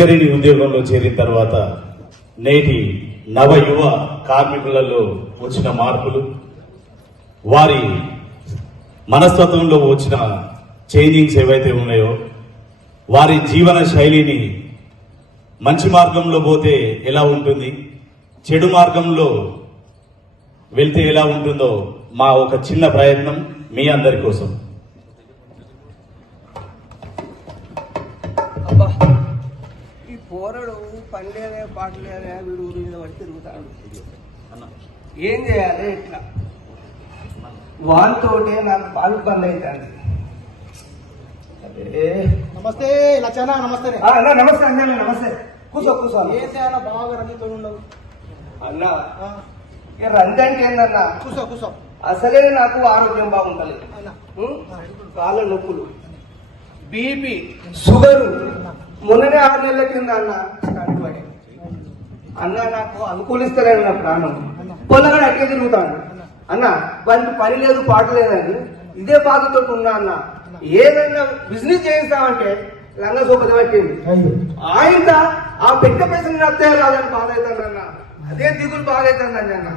సింగరేణి ఉద్యోగంలో చేరిన తర్వాత నేటి నవ యువ కార్మికులలో వచ్చిన మార్పులు వారి మనస్తత్వంలో వచ్చిన చేంజింగ్స్ ఏవైతే ఉన్నాయో వారి జీవన శైలిని మంచి మార్గంలో పోతే ఎలా ఉంటుంది చెడు మార్గంలో వెళ్తే ఎలా ఉంటుందో మా ఒక చిన్న ప్రయత్నం మీ అందరి కోసం. పోరడు పని లేదే పాట లేదే వీడు ఊరి మీద పడి తిరుగుతాడు. ఏం చేయాలి ఇట్లా? వాళ్ళతోటే నాకు బాగా ఇబ్బంది అవుతుంది. నమస్తే లచ్చన నమస్తే. ఆ, అన్న నమస్తే అన్న నమస్తే. కూర్చో కూర్చో ఏం చేయాలా? బాగా రంగితో ఉండవు. అన్న రంది అంటే ఏందన్నా? కూర్చో కూర్చో. అసలే నాకు ఆరోగ్యం ఉం? కాళ్ళ నొప్పులు. BP sugar. మొన్ననే ఆరు నెలల కింద అన్న అన్న నాకు అనుకూలిస్తలేడు నా ప్రాణం. పొలగడ అట్టే తిరుగుతాను అన్న వారికి పని లేదు పాట లేదని ఇదే బాధతో ఉన్నా అన్న. ఏదైనా బిజినెస్ చేయిస్తామంటే లంగ సోపతి పట్టింది. ఆయన ఆ పెట్ట పైసలు నచ్చే రాదని బాధ అవుతాడు అన్న అదే దిగులు బాధ అవుతుందండి అన్న.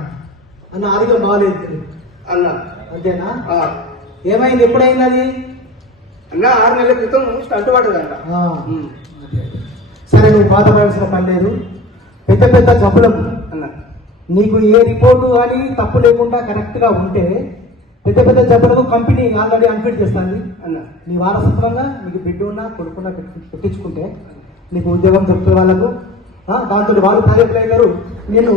అన్న ఆరోగ్యం బాగాలేదు. అన్న. అంతేనా? ఏమైంది? ఎప్పుడైంది అది? అన్న ఆరు నెలల క్రితం స్టంట్ పడ్డదంట. నువ్వు బాధపడాల్సిన పని లేదు. పెద్ద పెద్ద జబ్బులకు అన్న నీకు ఏ రిపోర్టు అని తప్పు లేకుండా కరెక్ట్గా ఉంటే పెద్ద పెద్ద జబ్బులకు కంపెనీ ఆల్రెడీ అన్ఫిట్ చేస్తుంది అన్న నీ వారసత్వంగా నీకు బిడ్డ ఉన్నా కొడుకున్నా పెట్టి- పెట్టించుకుంటే నీకు ఉద్యోగం దొరుకుతుంది వాళ్ళకు దాంతో వాళ్ళు ప్రాజెక్టులు అవుతారు నేను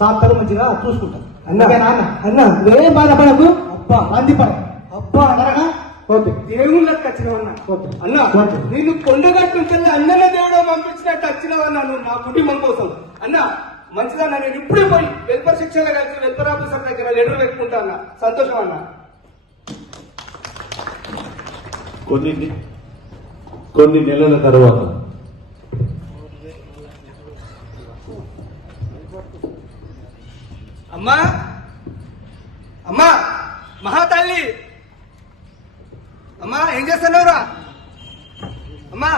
సాఫ్ట్వేర్ మంచిగా చూసుకుంటాను. అన్న. అన్న అన్న. నువ్వేం బాధపడకు. అబ్బా మందిపడ అబ్బా ఓకే దేవుళ్ళకి వచ్చినవన్నా. అన్న. నేను కొండగట్టు అన్ననే దేవుడు పంపించినట్టు వచ్చినవన్నా నువ్వు నా కుటుంబం కోసం. అన్న మంచిదన్న నేను ఇప్పుడే పోయి వెల్ఫేర్ శిక్షణ కలిసి వెల్ఫేర్ ఆఫీసర్ దగ్గర లెటర్ పెట్టుకుంటా అన్న. సంతోషం అన్న. కొన్ని కొన్ని నెలల తర్వాత. అమ్మా! అమ్మా! మహాతల్లి! అమ్మా ఏం చేస్తున్నావురా? అమ్మా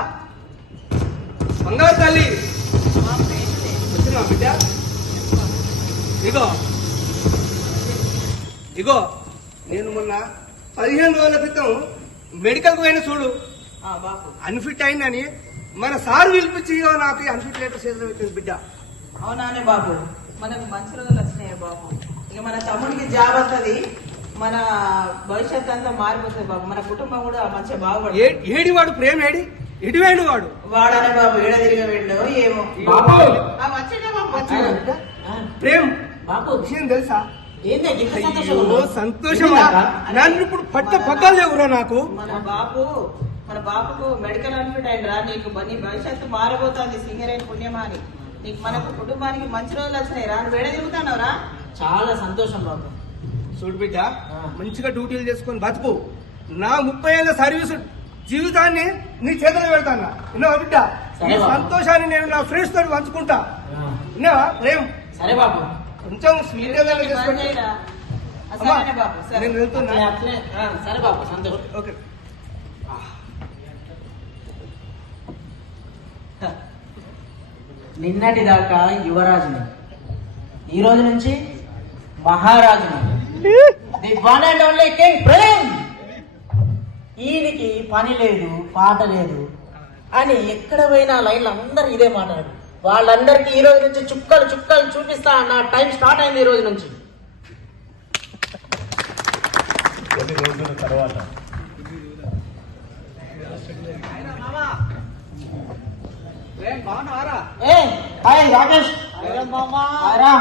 బంగారు తల్లి. వచ్చినా బిడ్డ? ఇగో. ఇగో నేను మొన్న పదిహేను రోజుల క్రితం మెడికల్కి పోయిన చూడు. అన్ఫిట్ అయిందని మన సార్ పిలిపించి నాకు అన్ఫిట్ లెటర్ చేతిలో పెట్టింది బిడ్డ. అవునానే బాబు మనకు మంచి రోజులు వచ్చినాయి బాబు ఇక మన తమ్ముడికి జాబ్ వస్తుంది. మన భవిష్యత్ అంతా మారిపోతుంది బాబు మన కుటుంబం కూడా మంచిగా బాగుపడుతుంది. ఏడి వాడు ప్రేమ ఏడి? ఎడివేడు వాడు. వాడనే బాబు ఏడ తిరిగి వెళ్ళో ఏమో. బాబు! ప్రేమ్. బాబు. విషయం తెలుసా? సంతోషం నన్ను ఇప్పుడు పట్ట పగ్గాలు లేవురా నాకు? మన బాబు మన బాబుకు మెడికల్ అన్ఫిట్ అయిందిరా. నీకు నీ భవిష్యత్తు మారబోతోంది సింగరేణి పుణ్యమా అని. నీకు మనకు కుటుంబానికి మంచి రోజులు వచ్చినాయి రా నువ్వు ఏడ తిరుగుతున్నావురా? చాలా సంతోషం బాబు. చూడు బిడ్డ మంచిగా డ్యూటీలు చేసుకొని బతుకు. నా ముప్పై ఏళ్ళ సర్వీస్ జీవితాన్ని నీ చేతిలో పెడతాను? విన్నావా బిడ్డ? బాబు. సంతోషాన్ని నేను నా ఫ్రెండ్స్ తోటి పంచుకుంటా. విన్నావా? ప్రేమ్? సరే బాబు. కొంచెం స్వీట్. నేను వెళ్తున్నా. సరే బాబు సంతోషం. ఓకే. నిన్నటి దాకా యువరాజుని ఈ రోజు నుంచి మహారాజుని the one and only king Prem ఈయనకి పని లేదు పాట లేదు అని ఎక్కడ పోయినా లైన్లు అందరు ఇదే మాట్లాడు వాళ్ళందరికీ ఈ రోజు నుంచి చుక్కలు చుక్కలు చూపిస్తా నా టైం స్టార్ట్ అయింది ఈ రోజు నుంచి. కొన్ని రోజుల తర్వాత. ఏ హాయ్ రాకేష్ హాయ్రా.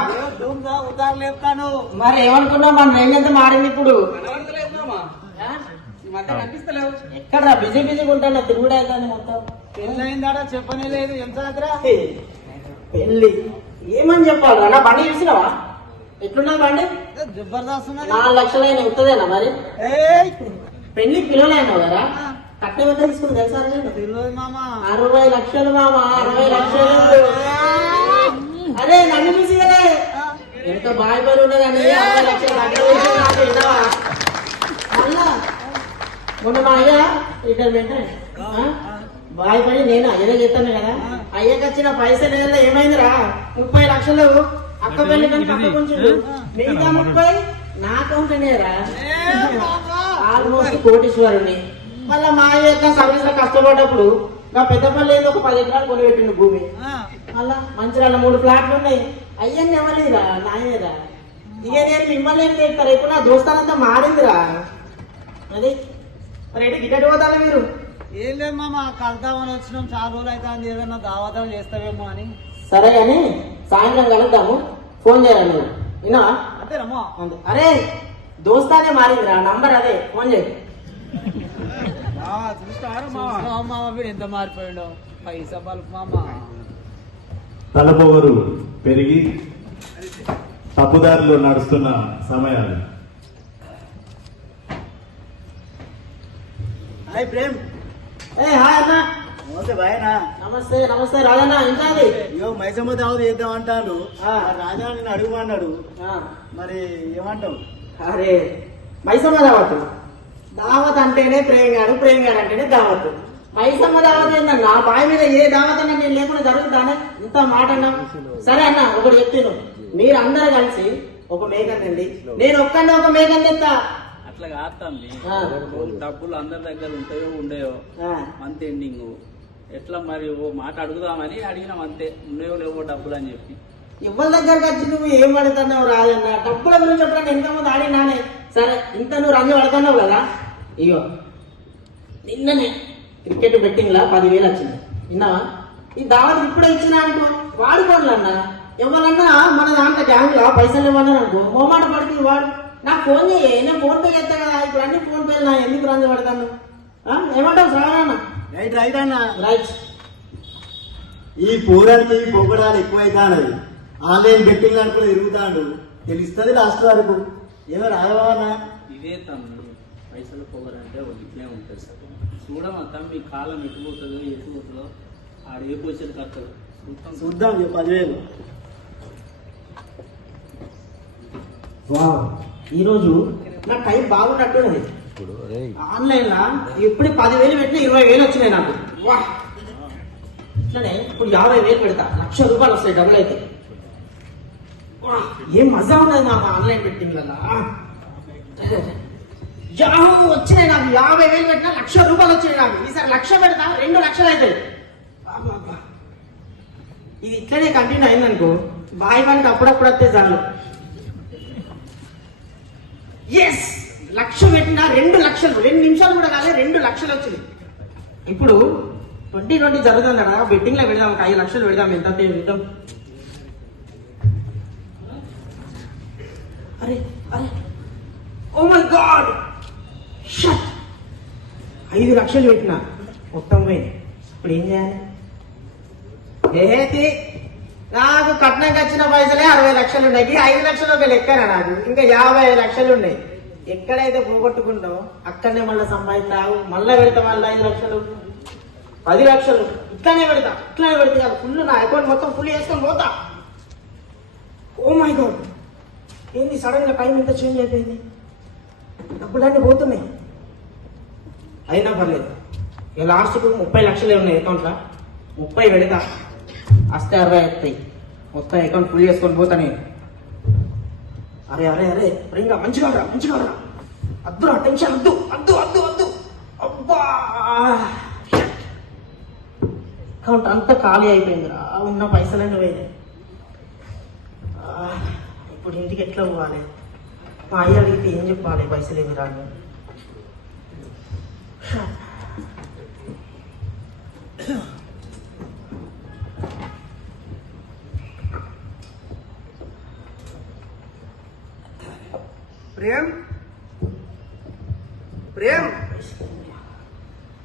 మరి ఏమనుకున్నావు? మన రేంజ్ మారింది ఇప్పుడు? ఆ? ఎక్కడ్రా? బిజీ బిజీగా ఉంటాను తిరుగుడే కానీ మొత్తం. పెళ్ళయిందాడా? చెప్పనే లేదు. ఎంత దగ్గర పెళ్ళి. ఏమని చెప్పాలి నా బండి చూసినావా? ఎట్లున్నది బండి? జబర్దస్త్ నాలుగు లక్షలైన ఉంటుందేనా మరి? పెళ్ళి పిల్లలైనా కదా కట్నం ఎంత తీసుకుంది తెలుసా నేను? తెలియదు మామ. అరవై లక్షలు మామ అరవై లక్షలు అదే నన్ను చూసి కదా బాయ్ పని మొన్న మా అయ్య రిటైర్మెంట్ బాయపడి నేను? అయ్యనే చెప్తాను కదా. అయ్యకి వచ్చిన పైసలు ఏమైందిరా? ముప్పై లక్షలు అక్క పెళ్ళి కనుక అక్క కొంచెం మిగతా ముప్పై నా అకౌంట్నేరా ఆల్మోస్ట్ కోటీశ్వరుని మళ్ళా మా యొక్క సర్వీస్లో కష్టపడ్డప్పుడు నా పెద్దపల్లి ఏదో ఒక పది ఎకరాలు కొనిపెట్టిండు భూమి. మళ్ళా మంచిర్యాల మూడు ఫ్లాట్లు ఉన్నాయి. అయ్యని ఎవరిరా నాయనేరా? ఇక నేను మిమ్మల్ని ఏం చేస్తారు ఇప్పుడు నా దోస్తానంతా మారిందిరా. అది మరి ఎటు గిట్టటి పోతారా మీరు? ఏం లేదు మామ కలుద్దామని వచ్చినాం. చాలా రోజులు అయితే అని ఏదన్నా దావతం చేస్తావేమో అని. సరే కానీ సాయంత్రం కలుద్దాము. ఫోన్ చేయాలి నువ్వు. విన్నావా? అంతేనమ్మా అంతే. అరే దోస్తానే మారిందిరా. నంబర్ అదే. ఫోన్ చేయి. చూసినావా మామ? వీడు ఎంత మారిపోయాడో? పైసా బల్బ్ మామ. తలపొగరు పెరిగి తప్పుదారిలో నడుస్తున్న సమయాలు. హాయ్ ప్రేమ్. ఏ హాయ్ అన్న. నమస్తే భయనా నమస్తే నమస్తే రాజన్న ఇంకా అది? అయ్యో మైసమ్మ దావత్ చేద్దాం అంటాడు. ఆ. రాజా నిన్ను అడుగుమన్నాడు ఆ, మరి ఏమంటావు? అరే మైసమ్మ దావత్. దావత్ అంటేనే ప్రేంగాడు ప్రేంగాడు అంటేనే దావత్. మైసమ్మ దావత్ ఏందన్న బావి మీద ఏ దావత్ నేను లేకుండా జరుగుతానే ఇంత మాట అన్నా. సరే అన్న ఒకటి చెప్తాను మీరు అందరు కలిసి ఒక మేకనండి నేను ఒక్కడిని ఒక మేకని తెస్తా అట్లా కాదు తమ్మి. ఆ. డబ్బులు అందరి దగ్గర ఉంటాయో ఉండయో మంత్ ఎండింగ్. ఎట్లా మరి ఓ మాట అడుగుదామని అడిగినాం అంతే. ఉన్నాయో లేవో డబ్బులు అని చెప్పి. ఎవరి దగ్గరకు వచ్చి నువ్వు ఏం పడుతున్నావు రాజన్న? డబ్బుల గురించి చెప్పడానికి ఎంత మంది ఆడినానే. సరే ఇంత నువ్వు రంగు పడుతున్నావు కదా. ఇగో. నిన్ననే. క్రికెట్ బెట్టింగ్ లా పదివేలు వచ్చింది. విన్నావా ఈ దావత్ ఇప్పుడే ఇచ్చిన అనుకో వాడుకోండి అన్న ఎవరన్నా మన దాంట్లో గ్యాంగ్ లా పైసలు ఇవ్వన్నారు అనుకో మోమాట పడుతుంది వాడు నాకు ఫోన్ చేయి నేను ఫోన్ పే చేస్తా కదా ఇప్పుడు అన్ని ఫోన్ పేలు నా ఎందుకు రంగు పడతాను? ఏమంటావు శ్రావణ రైట్ రైట్ అన్న. రైట్ ఈ పూరానికి పొగడాలు ఎక్కువైతానది ఆన్లైన్ బెట్టింగ్ అనుకుని తిరుగుతాడు. తెలుస్తుంది లాస్ట్ వరకు. ఏమో రాఘవన్నా ఇదే తమ్మి పైసలు పోగరంటే ఒక ఇట్లే ఉంటుంది సార్ చూడమా తమ్మి? కాలం ఎటుపోతుందో ఎటుపోతుందో ఆడ ఏ పొజిషన్ కట్టదు చూద్దాం పదివేలు వావ్. ఈరోజు నా టైం బాగున్నట్టున్నది. ఆన్లైన్ లా ఇప్పుడు పదివేలు పెట్టిన ఇరవై వేలు వచ్చినాయి నాకు. వా ఇట్లనే ఇప్పుడు యాభై వేలు పెడతా. లక్ష రూపాయలు వస్తాయి డబ్బులు అయితే. వా, ఏం మజా ఉన్నది మాకు ఆన్లైన్ వల్ల యాహూ వచ్చినాయి నాకు యాభై వేలు పెట్టినా లక్ష రూపాయలు వచ్చినాయి నాకు. ఈసారి లక్ష పెడతా రెండు లక్షలు అవుతాయి. ఇది ఇట్లనే కంటిన్యూ అయిందనుకో బాయ్ పనికి అప్పుడప్పుడు వస్తే చాలు. ఎస్ లక్ష పెట్టినా రెండు లక్షలు రెండు నిమిషాలు కూడా కాలే రెండు లక్షలు వచ్చింది ఇప్పుడు ట్వంటీ ట్వంటీ జరుగుతుంది కదా బెట్టింగ్లో పెడదాం ఒక ఐదు లక్షలు పెడదాం ఎంత పెడదాం అరే అరే. Oh my god shut. ఐదు లక్షలు పెట్టిన మొత్తం పోయింది. ఇప్పుడు ఏం చేయాలి? ఏతి నాకు కట్నంకి వచ్చిన పైసలే అరవై లక్షలు ఉన్నాయి. ఐదు లక్షలు ఒక లెక్కన నాకు ఇంకా యాభై లక్షలు ఉన్నాయి. ఎక్కడైతే పోగొట్టుకుంటావు అక్కడనే మళ్ళీ సంపాదిస్తావు. మళ్ళీ పెడతా మళ్ళీ ఐదు లక్షలు. పది లక్షలు. ఇట్లానే పెడతా. ఇట్లానే పెడతా కాదు. ఫుల్ నా అకౌంట్ మొత్తం ఫుల్ చేసుకొని పోతా. ఓ మై గాడ్ ఏంది? సడన్గా టైం ఇంత చేంజ్ అయిపోయింది? డబ్బులన్నీ పోతున్నాయి. అయినా పర్లేదు. ఇక లాస్ట్కు ముప్పై లక్షలే ఉన్నాయి అకౌంట్లో ముప్పై పెడతా. వస్తే అరవై వస్తాయి మొత్తం అకౌంట్ ఫుల్ చేసుకొని పోతా నేను. అరే అరే అరే ప్రింగా మంచిగా రా మంచిగా రా అద్దురా టెన్షన్ అద్దు అద్దు అద్దు అద్దు. అబ్బా! అకౌంట్ అంతా ఖాళీ అయిపోయిందిరా. ఉన్న పైసలన్నీ పోయినాయి. ఇప్పుడు ఇంటికి ఎట్లా పోవాలి? మా అయ్య అడిగితే ఏం చెప్పాలి? పైసలు ఏమి రాని. ప్రేమ్? ప్రేమ్?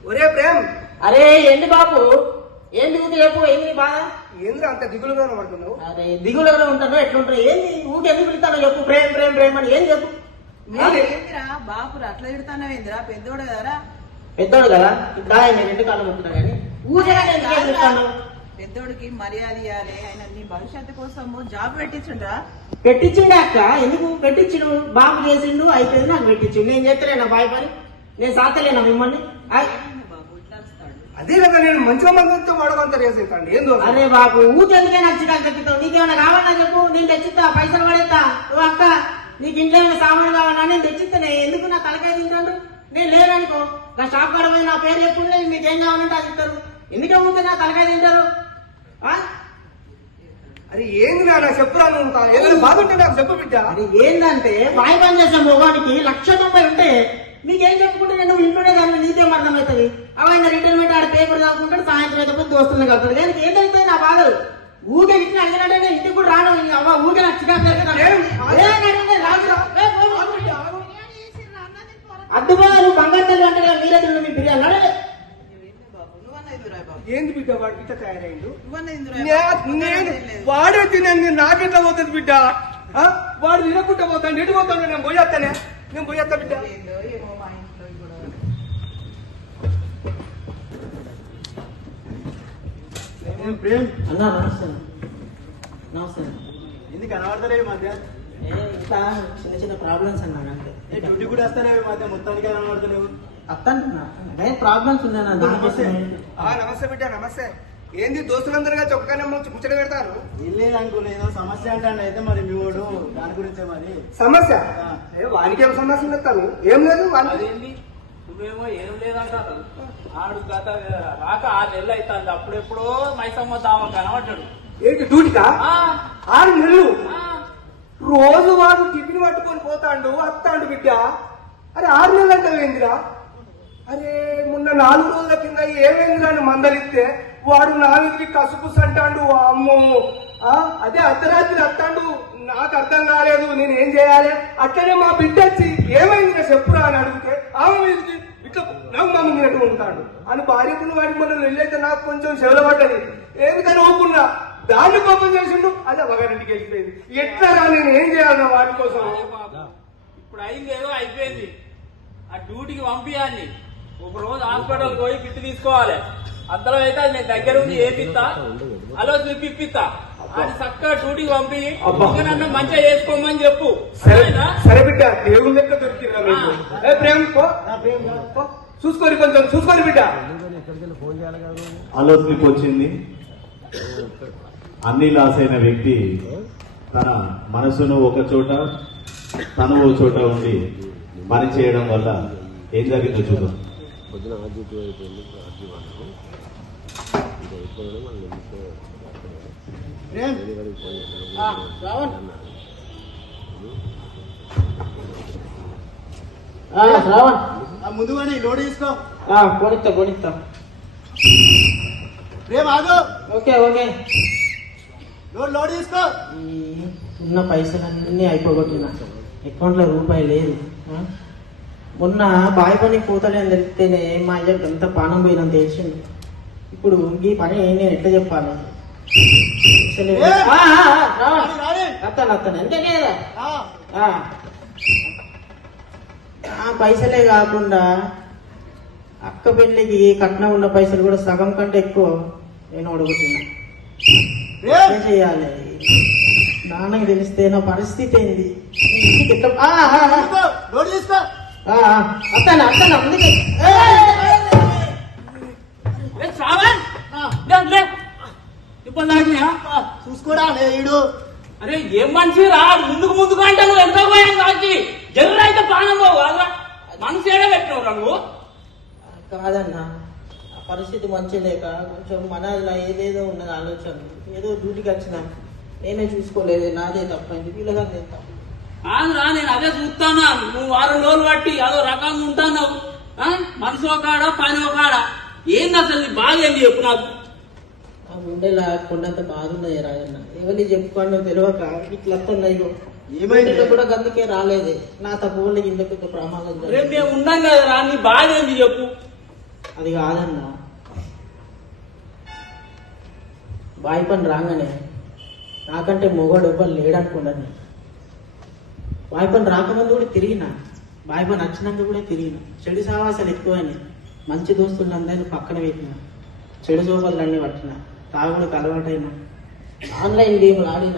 ఒరే ప్రేమ్! అరే ఏంటి బాబు? ఏం దిగుతు చెప్పు ఏంది బాధ? ఏంద్రా అంత దిగులుగా పడుతున్నావు? అరే దిగులలో ఉంటాను. ఎట్లుంటారు? ఏంది? ఊకి ఎందుకు పిలుస్తానో చెప్పు. ప్రేమ్ ప్రేమ్ ప్రేమ్ అని ఏం చెప్పు? ఏందిరా? బాపురా అట్లా తిడతానవేందిరా? పెద్దోడు కదరా? పెద్దోడు కదా? ఇప్పుడు ఆయన మీరు ఇంటి కాలం ఉంటున్నా కానీ? పెద్దోడికి మర్యాద ఇవ్వాలి ఆయన నీ భవిష్యత్తు కోసము జాబ్ పెట్టించుండ్రా. పెట్టించిండే అక్క. ఎందుకు? పెట్టించిండు బాబు చేసిండు అయిపోయింది నాకు పెట్టించిండు. నేను చేస్తలేనా బాయ్ పని? నేను సాతలేనా మిమ్మల్ని? అదే కదా నేను మంచిగా మందితో వాడకంత? అరే బాబు ఊరికే నచ్చినా తెచ్చుతావు నీకేమైనా కావాలన్నా చెప్పు. నేను తెచ్చిస్తా పైసలు పడేస్తా. ఓ అక్క నీకు ఇంట్లో ఏమైనా సామాన్ కావాలన్నా నేను తెచ్చిస్తానే. ఎందుకు నా తలకాయ తింటాడు నేను లేదనుకో నా షాప్ కాడ పోయి నా పేరు చెప్పుండే మీకు ఏం కావాలంటే అది ఇస్తారు. ఎందుకే ఊరికే నా తలకాయ తింటారు? అరే ఏంది నాన్న? చెప్పురా నువ్వు ఏదైనా ఉంటే నాకు చెప్పు బిడ్డ. అది ఏంటంటే వాయి పని చేసే మొగానికి లక్ష తొంభై ఉంటే నీకేం చెప్పుకుంటే నేను ఇంట్లోనే దాన్ని నీకేం అర్థమవుతుంది అవైనా రిటైర్మెంట్ ఆడ పేపర్ చదువుకుంటాడు సాయంత్రం అయితే దోస్తులు కలుపుతాడు. కానీ ఏంటైతే నా బాధలు? ఊకే ఇట్లా అడిగినట్టే నేను ఇంటికి కూడా రాను. అవ్వ ఊకే నాకు. చికా కదా. నువ్వు బంగారు తల్లి అంటే మీరే తిన్న మీ బిర్యానీ. ఏంది బిడ్డ వాడు ఇట్లా తయారైండు? నేను వాడే తినండి నాకెట్లా పోతుంది బిడ్డ. ఆ? వాడు తినకుండా పోతాను ఎటు పోతాను నేను పోయేస్తానే నేను పోయేస్తా బిడ్డ. ప్రేమ్? అన్నా నమస్తే. నమస్తే. ఎందుకు కనబడతలేవు మధ్య? చిన్న చిన్న ప్రాబ్లమ్స్ ఏ డ్యూటీ కూడా వస్తలేవు ఈ మధ్య మొత్తానికి కనబడతలేవు. ప్రాబ్లమ్స్ ఉన్నాను దానికోసం ఆ నమస్తే బిడ్డ నమస్తే. ఏంది దోస్తులందరూ చొక్కగానే ముచ్చట పెడతారు? ఏదో సమస్య అంటే అయితే మరి మీ వాడు దాని గురించే మరి. సమస్య? వానికి ఏం సమస్య చెప్తాను ఏం లేదు వానికి? నువ్వేమో ఏం లేదంటారు ఆడు గత రాక ఆరు నెలలు అవుతుంది అప్పుడెప్పుడో మైసమ్మ దావ కనబడ్డాడు. ఏంటి డ్యూటీకా? ఆ, ఆరు నెలలు? ఆ, రోజు వాడు టిఫిన్ పట్టుకొని పోతాండు వస్తాడు బిడ్డ. అరే ఆరు నెలలు అంటే ఏందిరా అరే మొన్న నాలుగు రోజుల కింద ఏమైంది అని మందలిస్తే? వాడు నా మీదకి కసుపుస్ అంటాడు అమ్మో అదే అర్ధరాత్రి అత్తాడు. నాకు అర్థం కాలేదు నేను ఏం చేయాలి? అట్లనే మా బిడ్డ వచ్చి ఏమైందిరా చెప్పురా అని అడిగితే ఆమె మీదకి ఇట్లా నాకు మా ముందు ఉంటాడు. అని భార్యకున్న వాడికి మనం వెళ్ళైతే నాకు కొంచెం చెవుల పడ్డది. ఏమి ఊపుకున్నా దాన్ని కోపం చేసిండు. అదే మగారింటికి వెళ్ళిపోయింది. ఎట్లా నేను ఏం చేయాలి వాడి కోసం? ఇప్పుడు అయింది ఏదో అయిపోయింది. ఆ డ్యూటీకి పంపించాలి ఒక రోజు హాస్పిటల్ పోయి కిట్ తీసుకోవాలి. అంతలో అయితే అది నేను దగ్గర ఉంది ఏపిస్తా అలో స్లిప్ ఇప్పిస్తా అది చక్కగా డ్యూటీకి పంపి అబ్బా. ఇంకా నన్ను మంచిగా చేసుకోమని చెప్పు. సరే బిడ్డ దేవుని లెక్క దొరికిరా ప్రేమ్. చూసుకోరి కొంచెం చూసుకోరి బిడ్డ. అలో స్లిప్ వచ్చింది. అన్ని లాస్ అయిన వ్యక్తి తన మనసును ఒక చోట తను ఓ చోట ఉండి పని చేయడం వల్ల ఏం జరిగిందో చూద్దాం. పొద్దున ఆర్జీటీ అయిపోయింది ఆర్జీ వాళ్ళకు ఇంకా ఎక్కువ ఎందుకో ఆ ముందుగానే లోడ్ తీసుకో. ఆ, కొనిస్తా కొనిస్తా ప్రేమ్ ఆగు. Okay okay. లోడ్ లోడ్ తీసుకో. ఉన్న పైసలన్నీ అయిపోగొట్టిన. అకౌంట్లో రూపాయి లేదు. ఆ? మొన్న బాయ్ పని పోతాడని తెలిస్తేనే మా అయ్యకి ఎంత పానం పోయినంత తెలిసింది ఇప్పుడు ఈ పని నేను ఎట్లా చెప్పాలి? రాని. అత్తాను అంతే పైసలే కాకుండా అక్క పెళ్ళికి కట్నం ఉన్న పైసలు కూడా సగం కంటే ఎక్కువ నేను అడుగుతున్నా. ఏం! చేయాలి? నాన్నకి తెలిస్తే నా పరిస్థితి ఏంది లోడ్ ఏ, ఏ, ఏ, శ్రావణ్. ఇప్పుడు దాకినా? చూసుకోడా ఈడు. అరే ఏం మనిషి? రా ముందుకు ముందుకు అంటే నువ్వు ఎంత పోయాను కాకి? జర్ర అయితే ప్రాణం పోవు కాదురా. మనసు ఏడా పెట్టినవురా నువ్వు? కాదన్నా ఆ పరిస్థితి మంచి లేక కొంచెం మనలో ఏదేదో ఉన్నది ఆలోచన ఏదో డ్యూటీకి వచ్చిన. నేనే చూసుకోలేదు నాదే తప్పైంది వీళ్ళగా నేను తప్పు? కాదురా నేను అదే చూస్తానా. నువ్వు వారం రోజులు బట్టి అదో రకంగా ఉంటావు మనసు కాడ పని కాడ ఏంది అసలు నీ బాధ ఏంది చెప్పు నాకు. ఆ గుండెలా కొండంత బాధ ఉన్నది రాజన్న ఎవరికి చెప్పుకోండి తెలియక ఇట్లా వస్తున్నాయి ఏమైంది? గుండెలో కూడా గందుకే రాలేదే. నా తప్పు ఇంత పెద్ద ప్రమాదం రేపు. మేము ఉన్నాం కదరా నీ బాధ ఏంది చెప్పు. అది కాదన్నా. బాయ్ పని రాగానే నాకంటే మొగడు ఎవ్వరు లేడనుకున్నాను బాయ్ రాకముందు కూడా తిరిగిన బాయ్ పని వచ్చినాక కూడా తిరిగిన. చెడు సావాసాలు ఎక్కువని మంచి దోస్తులందరినీ పక్కన పెట్టిన చెడు సోపర్లన్నీ పట్టిన తాగుడుకు అలవాటైన ఆన్లైన్ గేమ్లు ఆడిన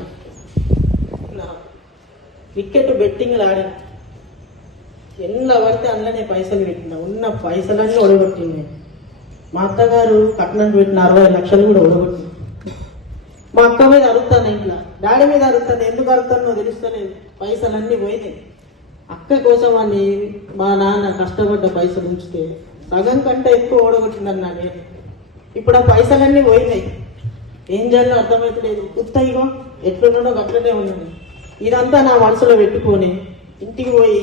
క్రికెట్ బెట్టింగ్లు ఆడిన ఎన్న పడితే అందులోనే పైసలు పెట్టిన ఉన్న పైసలన్నీ ఒడగొట్టింది. మా అత్తగారు కట్నం పెట్టిన అరవై లక్షలు కూడా ఒడగొట్టింది. మా అక్క మీద అరుగుతాను ఇంట్లో. డాడీ మీద అరుస్తాను ఎందుకు అరుస్తానో తెలుస్తలేదు. పైసలన్నీ పోయినాయి. అక్క కోసం అని మా నాన్న కష్టపడ్డ పైసలు ఉంచితే సగం కంటే ఎక్కువ ఓడగొట్టిందన్నా నేను. ఇప్పుడు ఆ పైసలన్నీ పోయినాయి. ఏం చేయాలో అర్థమవుతలేదు ఉత్తయిగో ఎట్లున్నాడో అట్లనే ఉన్నాను ఇదంతా నా మనసులో పెట్టుకొని ఇంటికి పోయి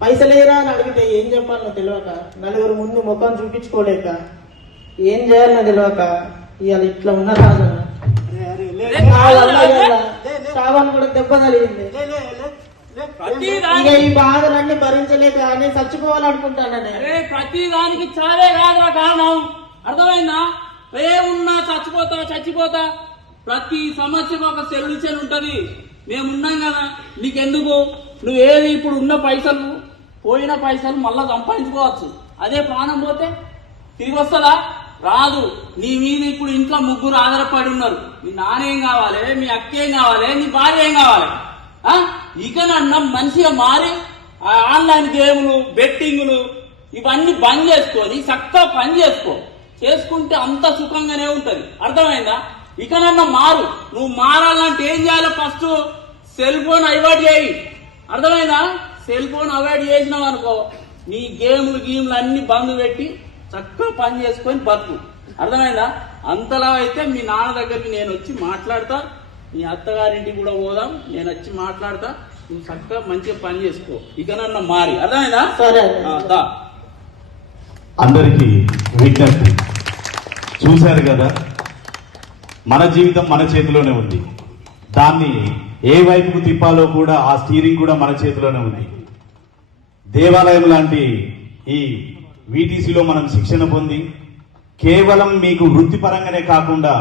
పైసలేరా అని అడిగితే ఏం చెప్పాలో తెలియక నలుగురు ముందు ముఖం చూపించుకోలేక ఏం చేయాలో తెలియక ఇవాళ ఇట్లా ఉన్న రాజు. శ్రావణ్ కూడా దెబ్బ తగిలింది. ఇక ఈ బాధలన్నీ భరించలేక నేను చచ్చిపోవాలనుకుంటాను నేను. అరే ప్రతి దానికి చావే కాదురా కారణం. అర్థమైందా? ఏమున్నా చచ్చిపోతా చచ్చిపోతా. ప్రతి సమస్యకు ఒక సొల్యూషన్ ఉంటది. మేమున్నాం కదా నీకెందుకు? నువ్వు ఏది ఇప్పుడు ఉన్న పైసలు పోయిన పైసలు మళ్ళా సంపాదించుకోవచ్చు. అదే ప్రాణం పోతే తిరిగి వస్తుందా? రాదు. నీ మీద ఇప్పుడు ఇంట్లో ముగ్గురు ఆధారపడి ఉన్నారు. మీ నాన్న ఏం కావాలి? మీ అక్క ఏం కావాలి? నీ భార్య ఏం కావాలి? ఆ? ఇకనన్నా మంచిగా మారి ఆన్లైన్ గేములు బెట్టింగులు ఇవన్నీ బంద్ చేసుకొని చక్కగా పని చేసుకో. చేసుకుంటే అంత సుఖంగానే ఉంటుంది. అర్థమైందా? ఇకనన్నా మారు. నువ్వు మారాలంటే ఏం చేయాలి ఫస్ట్? సెల్ ఫోన్ అలవాటు చేయి. అర్థమైందా? సెల్ ఫోన్ అవాయిడ్ చేసినావు అనుకో నీ గేములు గేమ్లు అన్ని బంద్ పెట్టి చక్కగా పని చేసుకొని బతుకు. అర్థమైందా? అంతలా అయితే మీ నాన్న దగ్గరికి నేను వచ్చి మాట్లాడతా. మీ అత్తగారింటికి కూడా పోదాం. నేను వచ్చి మాట్లాడతా. నువ్వు చక్కగా మంచిగా పని చేసుకో. ఇక నన్ను మారి. అర్థమైందా? సరే ఆ, దా. అందరికీ విజ్ఞప్తి. చూశారు కదా? మన జీవితం మన చేతిలోనే ఉంది. దాన్ని ఏ వైపుకు తిప్పాలో కూడా ఆ స్టీరింగ్ కూడా మన చేతిలోనే ఉంది. దేవాలయం లాంటి ఈ వీటీసీలో మనం శిక్షణ పొంది కేవలం మీకు వృత్తిపరంగానే కాకుండా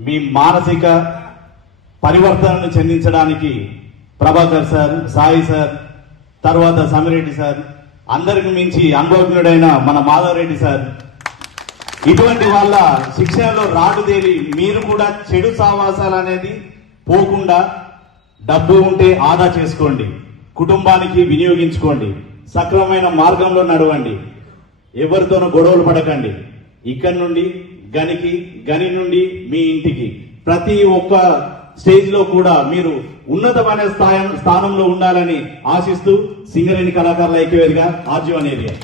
మీ మానసిక పరివర్తనను చెందించడానికి ప్రభాకర్ సార్ సాయి సార్ తర్వాత సమిరెడ్డి సార్ అందరికి మించి అనుభవజ్ఞుడైన మన మాధవరెడ్డి సార్. ఇటువంటి వాళ్ళ శిక్షణలో రాటుదేలి మీరు కూడా చెడు సావాసాలు అనేది పోకుండా డబ్బు ఉంటే ఆదా చేసుకోండి. కుటుంబానికి వినియోగించుకోండి. సక్రమమైన మార్గంలో నడవండి. ఎవరితోనూ గొడవలు పడకండి. ఇక్కడి నుండి గనికి గని నుండి మీ ఇంటికి. ప్రతి ఒక్క స్టేజ్లో కూడా మీరు ఉన్నతమైన స్థాయి స్థానంలో ఉండాలని ఆశిస్తూ సింగరేణి కళాకారుల ఐక్యవేదిగా ఆర్జీవన్ ఏరియా